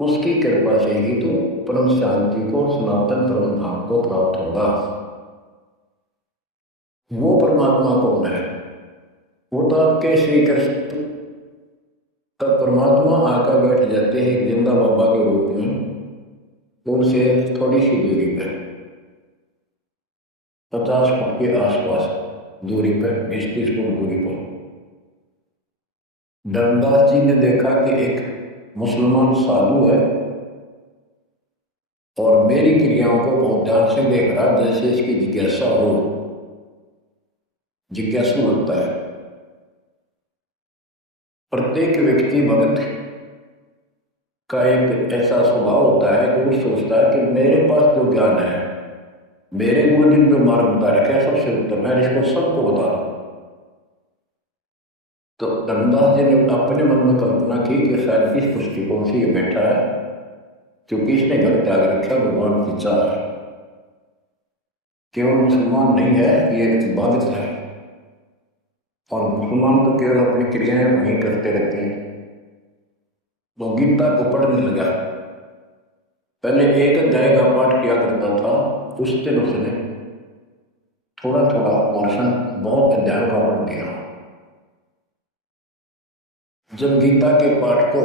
उसकी कृपा से ही तो परम शांति को, सनातन परम धाम को प्राप्त होगा। वो परमात्मा कौन है? वो तो आपके श्री कृष्ण का परमात्मा आकर बैठ जाते हैं जिंदा बाबा के रूप में, उनसे थोड़ी सी दूरी पर, 50 फुट के आसपास दूरी पर, 20-30 फुट दूरी पर। धर्मदास जी ने देखा कि एक मुसलमान साधु है और मेरी क्रियाओं को बहुत ध्यान से देख रहा, जैसे इसकी जिज्ञासा हो, जिज्ञासु लगता है। प्रत्येक व्यक्ति भगत का एक ऐसा स्वभाव होता है कि वो सोचता है कि मेरे पास जो ज्ञान है, मेरे गुरुजी जो मार्ग बता रखे हैं, सबसे उत्तम है, इसको सबको बता रहा। तो धर्मदास जी ने अपने मन में कल्पना की कि शायद इस दृष्टिकोण से ये बैठा है क्योंकि इसने घर त्याग रखा भगवान की चाह है, केवल मुसलमान नहीं है, ये एक इबादत है। और मुसलमान तो केवल अपनी क्रियाएं वहीं करते रहते हैं। वो गीता को पढ़ने लगा। पहले एक अध्याय का पाठ किया करता था, उस दिन उसने थोड़ा थोड़ा पोर्शन बहुत अध्याय का पढ़ दिया। जब गीता के पाठ को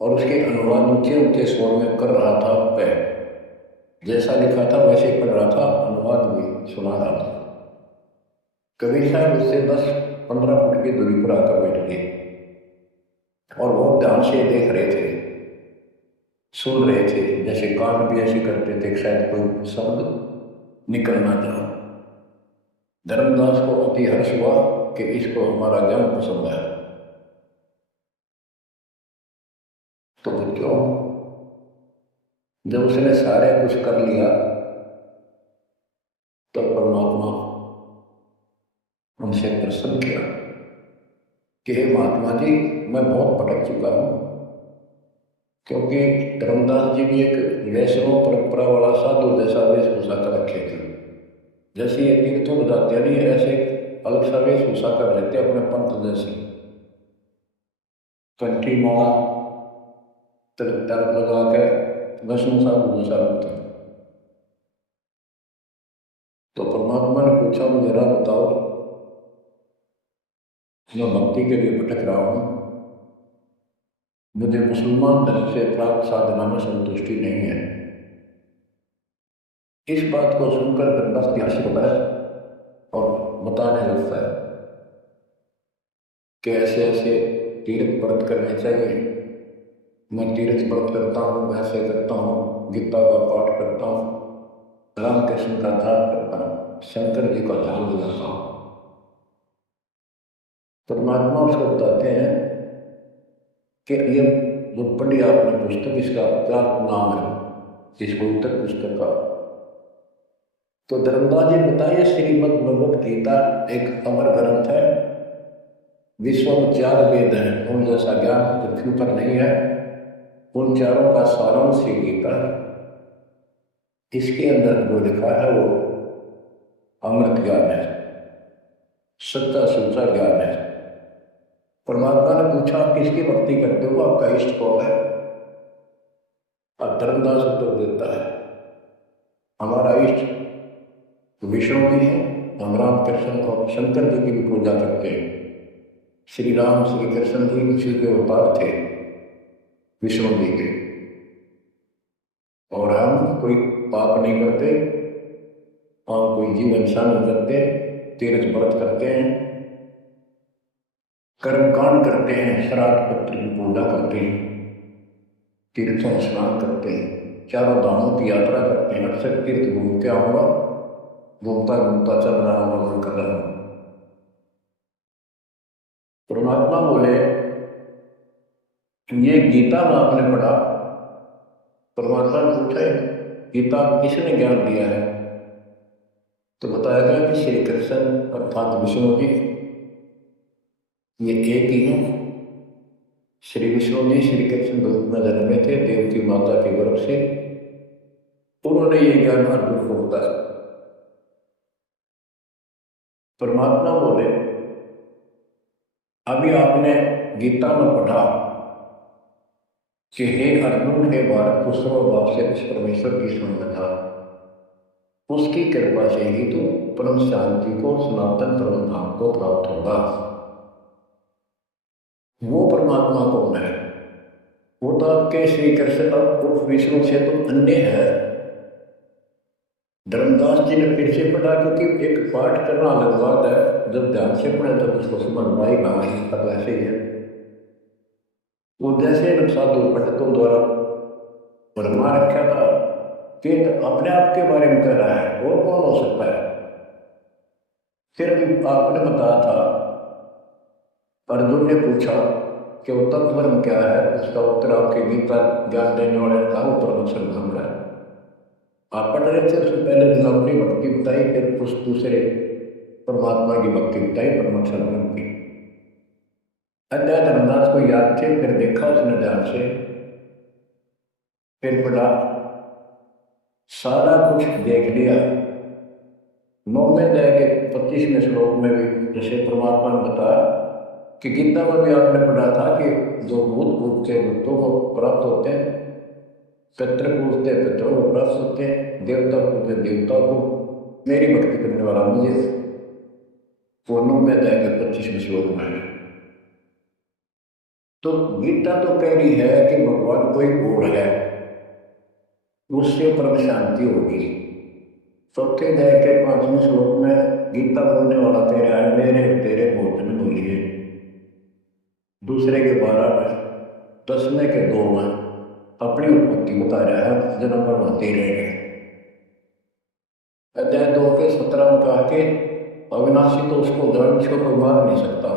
और उसके अनुवाद ऊंचे ऊंचे स्वर में कर रहा था, जैसा लिखा था वैसे पढ़ रहा था, अनुवाद भी सुना रहा था, कबीर साहब उससे 10-15 फुट की दूरी पर आकर बैठ गए और बहुत ध्यान से देख रहे थे, सुन रहे थे, जैसे कान भी ऐसे करते थे शायद कोई शब्द निकलना चाहो। धर्मदास को अति हर्ष हुआ कि इसको हमारा ज्ञान पसंद है। तो फिर क्यों, जब उसने सारे कुछ कर लिया तो परमात्मा उनसे प्रसन्न किया कि हे महात्मा जी, मैं बहुत भटक चुका हूं। क्योंकि धर्मदास जी भी एक वैष्णव परंपरा वाला साधु जैसा वेशभूषा कर रखे थे, जैसे ये तीर्थों में जाते नहीं, ऐसे अलग सा वेशभूषा कर रहते अपने पंथ जैसे, कंठी माला तिलक लगा के वैष्णव साधु जैसा लगता है। तो परमात्मा ने पूछा, मुझे जरा बताओ, मैं भक्ति के लिए भटक रहा हूं, मुझे मुसलमान धर्म से प्राप्त साधना में संतुष्टि नहीं है। इस बात को सुनकर धर्मदास जी हर्ष होता है और बताने लगता है कि ऐसे ऐसे तीर्थ व्रत करने चाहिए। मैं तीर्थ व्रत करता हूँ, ऐसे करता हूँ, गीता का पाठ करता हूँ, रामकृष्ण का जाप करता हूँ, शंकर जी का ध्यान लगाता हूँ। परमात्मा उसको बताते हैं कि ये जो पढ़ी आपने पुस्तक, इसका क्या नाम है, इस पुस्तक पुस्तक का? तो धर्मदास जी बताइए, श्रीमद् भगवत गीता एक अमर ग्रंथ है, विश्व में 4 वेद हैं, उन जैसा ज्ञान पृथ्वी पर नहीं है, उन चारों का सारांश ही गीता है। इसके अंदर जो लिखा है वो अमृत ज्ञान है, सच्चा सच्चा ज्ञान है। परमात्मा ने पूछा, आप किसकी भक्ति करते हो, आपका इष्ट कौन है? और धर्मदास उत्तर देता है, हमारा इष्ट विष्णु जी है, हम रामकृष्ण और शंकर जी की भी पूजा करते हैं। श्री राम श्री कृष्ण जी उसी के अवतार थे, विष्णु जी के। और हम कोई पाप नहीं करते, हम कोई जीव हिंसा नहीं करते, तीर्थ व्रत करते हैं, कर्मकांड करते हैं, श्राद्ध पत्र की पूजा करते हैं, तीर्थों में स्नान करते हैं, चारों धामों की यात्रा करते हैं। अक्सर तीर्थ घूम के आऊंगा, घूमता घूमता चल रहा हूँ, भ्रमण कर रहा हूँ। परमात्मा बोले, ये गीता में आपने पढ़ा। परमात्मा ने पूछा, गीता किसने ज्ञान दिया है? तो बताया गया कि श्री कृष्ण अर्थात विष्णु जी, ये एक ही है। श्री विष्णु जी श्री कृष्ण रूप में जन्मे थे, देवकी माता के गर्भ से, उन्होंने ये ज्ञान अर्जुन को बताया। परमात्मा बोले, अभी आपने गीता में पढ़ा कि हे अर्जुन, हे भारत पुत्र और भाव से उस परमेश्वर की संगता, उसकी कृपा से ही तो परम शांति को, सनातन परम धाम को प्राप्त होगा। वो परमात्मा कौन है? वो तो आपके श्री कृष्ण उर्फ विष्णु से तो अन्य है। धर्मदास जी ने फिर से पढ़ा, क्योंकि एक पाठ करना अलग बात है, जब ध्यान से पढ़े तो उसको समझना ही कहाँ ही तक ऐसे ही है। वो जैसे साधु पंडितों द्वारा भरमा रखा था, फिर अपने आप के बारे में कह रहा है, और कौन हो सकता है? फिर भी आपने बताया था, अर्जुन ने पूछा कि वो तत्व क्या है, उसका उत्तर आपके गीता ज्ञान देने वाले ने कहा वो परमेश्वर ब्रह्म है। आप पढ़ रहे थे, उससे पहले दिन अपनी भक्ति बताई, फिर उस दूसरे परमात्मा की भक्ति बताई, परमेश्वर ब्रह्म की। अध्याय धर्मदास को याद थे, फिर देखा उसने ध्यान से, फिर पढ़ा, सारा कुछ देख लिया। 9वें अध्याय के 25वें श्लोक में भी जैसे परमात्मा ने बताया कि गीता में भी आपने पढ़ा था कि जो भूत भूत के भूतों को प्राप्त होते हैं, पितृ पूजते पितरों को प्राप्त होते हैं, देवता पूजते देवता को, मेरी भक्ति करने वाला मुझे। वो 9वें अध्याय के 25वें श्लोक में है। तो गीता तो कह रही है कि भगवान कोई और है, उससे परम शांति होगी। चौथे अध्याय के 5वें श्लोक में गीता बोलने वाला तेरा है, मेरे तेरे भोजन बोलिए। दूसरे के 12 में, 10वें के 2 में अपनी उत्पत्ति बता रहा है, जन्म पर होते रहेंगे। अध्याय 2 के 17 में कहा कि अविनाशी तो उसको जान, उसको कोई मार नहीं सकता,